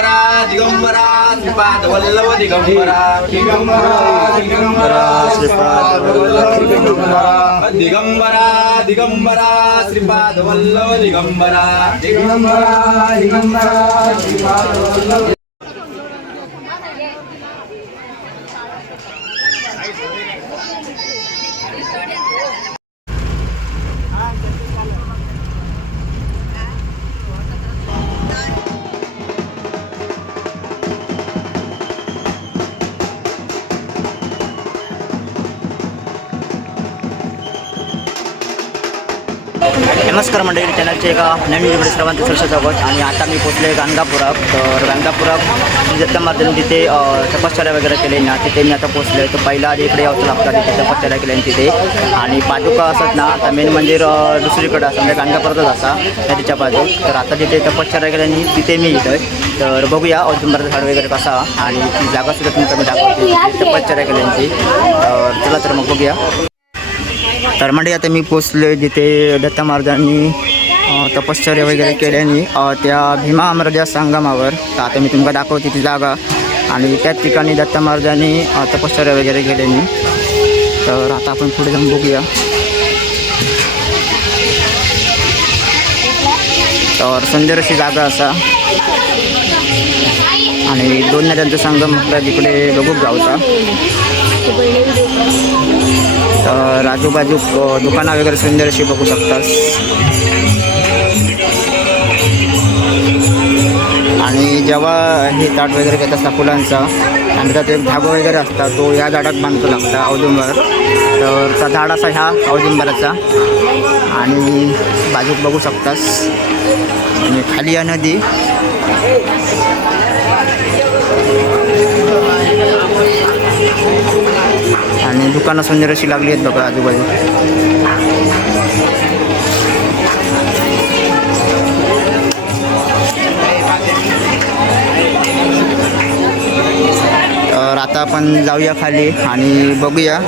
दिगंबरा दिगंबरा श्रीपाद वल्लभ दिगंबरा दिगंबरा दिगंबरा श्रीपाद वल्लभ दिगंबरा दिगंबरा दिगंबरा श्रीपाद वल्लभ दिगंबरा दिगंबरा दिगंबरा श्रीपाद वल्लभ नमस्कार मंडळी, चॅनलचे एका नवीन व्हिडिओ सर्वांचं सहर्ष स्वागत. आणि आता मी पोचले गाणगापुरात. तर गाणगापुरात दत्ता महाराजांनी तिथे तपश्चर्या वगैरे केली ना, तिथे मी आता पोचले. तर पहिला आधी इकडे यावं लागतं, तिथे तपश्चर्या केली तिथे. आणि पादुका असत ना, तर मेन मंदिर दुसरीकडे असं म्हणजे गाणगापुरातच असा नदीच्या बाजू. तर आता तिथे तपश्चर्या केल्याने तिथे मी इथं. तर बघूया औदुंबराचं झाड वगैरे कसा आणि ती जागासुद्धा तुमचं मी दाखवते तपश्चर्या केल्याची. तर चला तर मग बघूया. तर म्हणजे आता मी पोचले जिथे दत्त महाराजांनी तपश्चर्या वगैरे केल्याने त्या भीमा अमराजा संगमावर. तर आता मी तुम्हाला दाखवते ती जागा आणि त्याच ठिकाणी दत्त महाराजांनी तपश्चर्या वगैरे केल्याने. तर आता आपण पुढे जाऊन बघूया. तर सुंदर अशी जागा असा आणि दोन नद्यांचा संगम आपल्या तिकडे बघू गावचा. तर आजूबाजू दुकानं वगैरे सुंदर अशी बघू शकतात. आणि जेव्हा हे ताट वगैरे घेत असतात फुलांचा आणि त्यात एक धाबा वगैरे असता, तो या झाडात बांधतो लागता औदुंबर. तर त्या झाड असा ह्या औदुंबराचा आणि बाजूक बघू शकतास. आणि खाली या नदी आणि दुकानं सुंदर अशी लागली आहेत बघा आजूबाजू. तर आता आपण जाऊया खाली आणि बघूया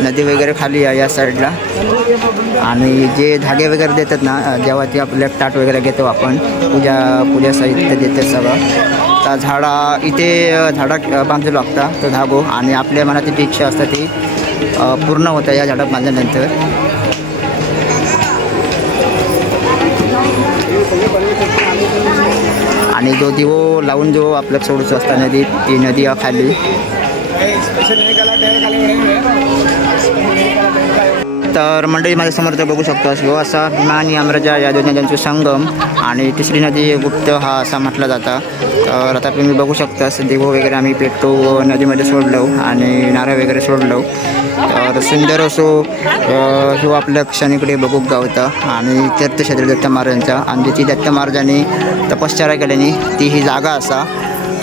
नदी वगैरे खाली आहे या साईडला. आणि जे धागे वगैरे देतात ना, जेव्हा ते आपल्या ताट वगैरे घेतो आपण, पूजा साहित्य देतात सगळं. त्या झाडा इथे झाडात बांधू लागता तो धागो आणि आपल्या मनात जी इच्छा असते ती पूर्ण होतं या झाडात बांधल्यानंतर. आणि जो दिवो लावून जो आपल्याला सोडूचं असता नदीत, ती नदी खाली. तर मंडळी माझ्यासमोर तर बघू शकतो ह्यो असा भीमा आणि अमराजा या दोन नद्यांचा संगम. आणि तिसरी नदी गुप्त हा असा म्हटला जाता. तर आता तुम्ही बघू शकता दिवो वगैरे आम्ही पेटतो नदीमध्ये सोडलो आणि नारळ वगैरे सोडलो. तर सुंदर असो ह्यो आपल्या क्षणीकडे बघू गावता आणि तीर्थक्षेत्र दत्त महाराजांचा. आणि जिथे दत्त महाराजांनी तपश्चर्या केल्याने ती ही जागा असा.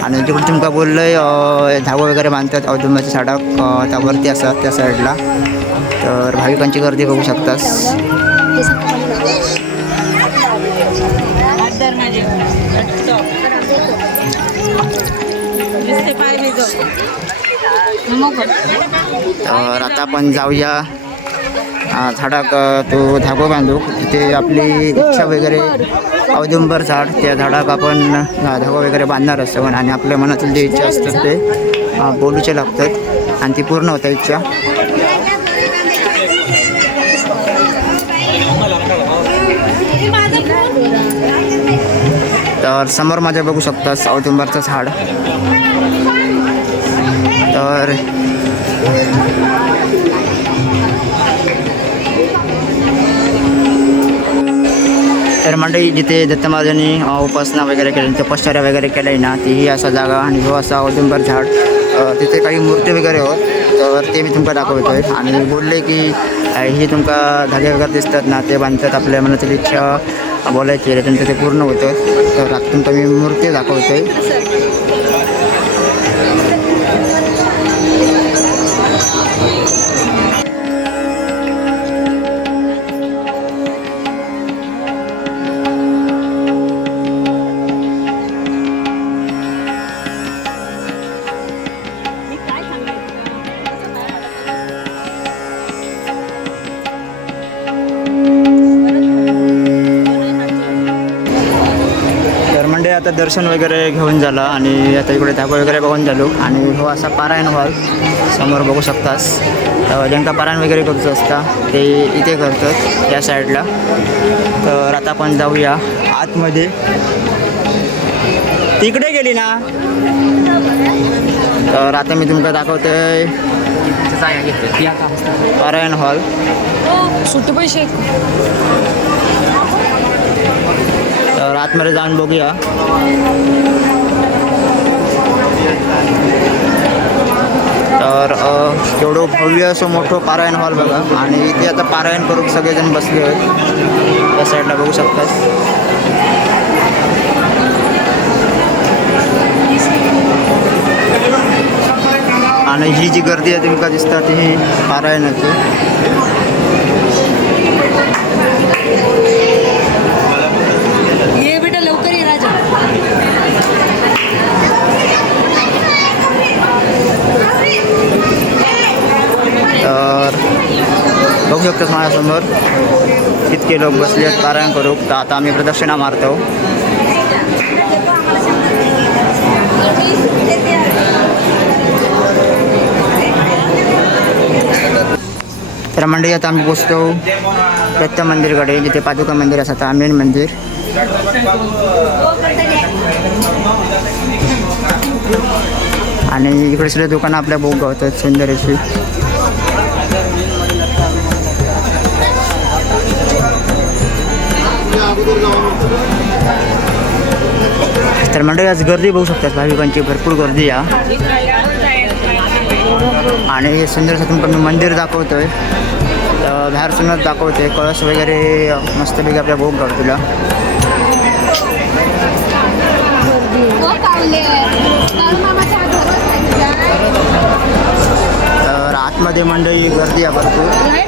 आणि जिकडे तुमका बोललं धागो वगैरे बांधतात औदुंबराच्या झाडाक त्यावरती असा त्या साईडला. तर भाविकांची गर्दी बघू शकतास. तर आता आपण जाऊया झाडाक तो धागो बांधू. तिथे आपली इच्छा वगैरे औदुंबर झाड, त्या झाडाक आपण धागो वगैरे बांधणार असतो आणि आपल्या मनातील जे इच्छा असतात ते बोलूचे लागतात आणि ती पूर्ण होता इच्छा. तर समोर माझ्या बघू शकतास औदुंबरचं झाड. तर मंडळी जिथे दत्त महाराजांनी उपासना वगैरे केली, तपश्चर्या वगैरे केली ना, तीही असा जागा आणि जो असा औदुंबर झाड. तिथे काही मूर्ती वगैरे होत, तर ते मी तुमका दाखवतोय. आणि बोलले की ही तुमका धागे वगैरे दिसतात ना, ते बांधतात आपल्या मनातील इच्छा बोलायची त्यांचं ते पूर्ण होतं. तर आता तुमका मी मूर्ती दाखवतोय. आता आता दर्शन वगैरे घेऊन झालं आणि आता इकडे धाबा वगैरे बघून झालो आणि हो असा पारायण हॉल समोर बघू शकतास. ज्यांका पारायण वगैरे करूचं असता ते इथे करतात या साईडला. तर आता आपण जाऊया आतमध्ये. तिकडे गेली ना. तर आता मी तुमका दाखवतोय पारायण हॉल. सुट्टे पैसे तर आतमध्ये जाऊन बघूया. तर एवढं भव्य असं मोठं पारायण हॉल बघा आणि इथे आता पारायण करून सगळेजण बसले आहेत. त्या साईडला बघू शकतात. आणि ही जी गर्दी आहे तुमका दिसतात ही पारायणाची. ये बेटा लवकर ये राजा. तर बघू शकतात माझ्यासमोर इतके लोक बसले आहेत पारायण करू. तर आता आम्ही प्रदक्षिणा मारतो. तर मंडळी आता आम्ही पोचतो दत्त मंदिरकडे जिथे पादुका मंदिर असतं मेन मंदिर. आणि इकडे सुद्धा दुकानं आपल्या बघू गावतात सुंदर अशी. तर मंडळी आज गर्दी बघू शकतात भाविकांची भरपूर गर्दी आहे. आणि सुंदर असं तुमचं मी मंदिर दाखवतोय. बाहेर सुंदर दाखवतोय कळस वगैरे मस्तपैकी आपल्या भोग तुला. तर आतमध्ये मंडळी गर्दी आहे भरपूर.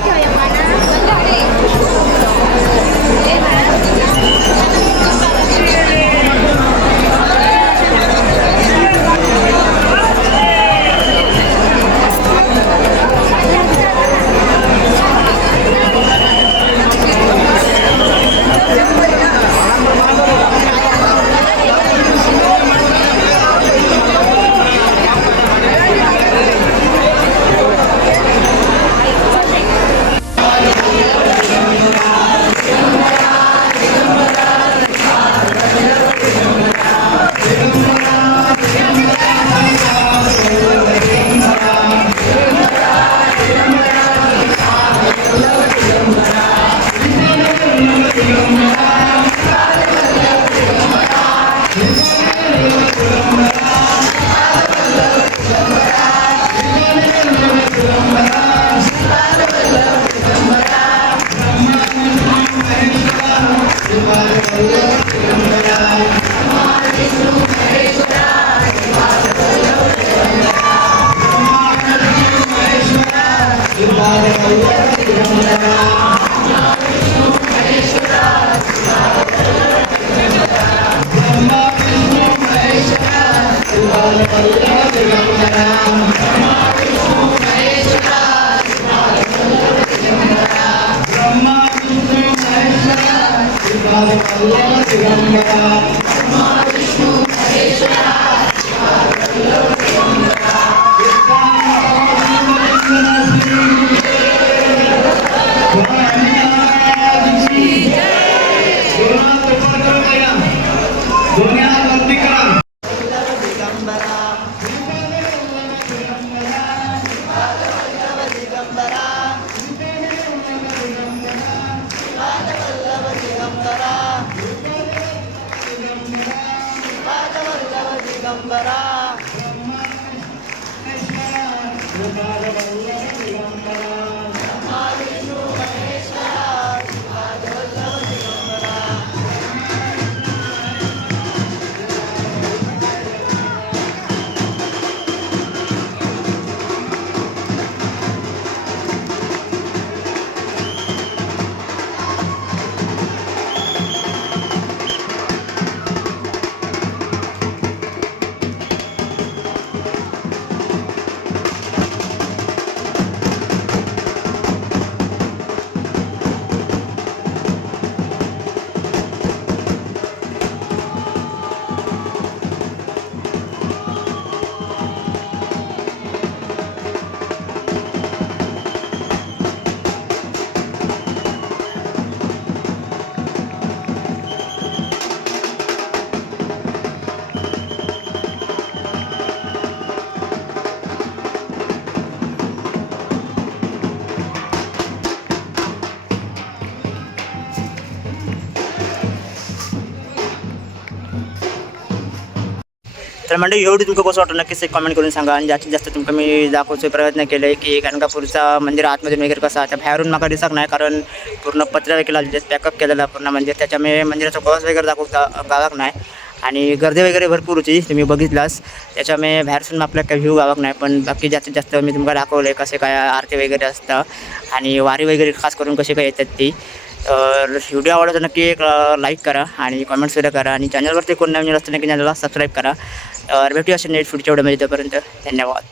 तर म्हणजे एवढी तुमचं कसं वाटतं नक्कीच एक कमेंट करून सांगा. आणि जास्तीत जास्त तुमका मी दाखवचे प्रयत्न केले की गाणगापूरचा मंदिर आतमध्ये वगैरे कसा आता बाहेरून माका दिसत नाही, कारण पूर्ण पत्रा वगैरे लावलेले पॅकअप केलेला पूर्ण मंदिर, त्याच्यामुळे मंदिराचा कळस वगैरे दाखवता गावाक नाही. आणि गर्दी वगैरे भरपूर होती तुम्ही बघितलास, त्याच्यामुळे बाहेरसून आपल्याला काही व्ह्यू गावाक नाही. पण बाकी जास्तीत जास्त मी तुम्हाला दाखवले कसे काय आरती वगैरे असतं आणि वारी वगैरे खास करून कसे काय येतात ती. तर व्हिडिओ आवडला तर नक्की एक लाईक करा आणि कमेंट्ससुद्धा करा. आणि चॅनलवरती कोण नवीन असतं नक्की चॅनलला सबस्क्राईब करा. तर भेटूया असे नेट पुढच्या व्हिडिओमध्ये. तोपर्यंत धन्यवाद.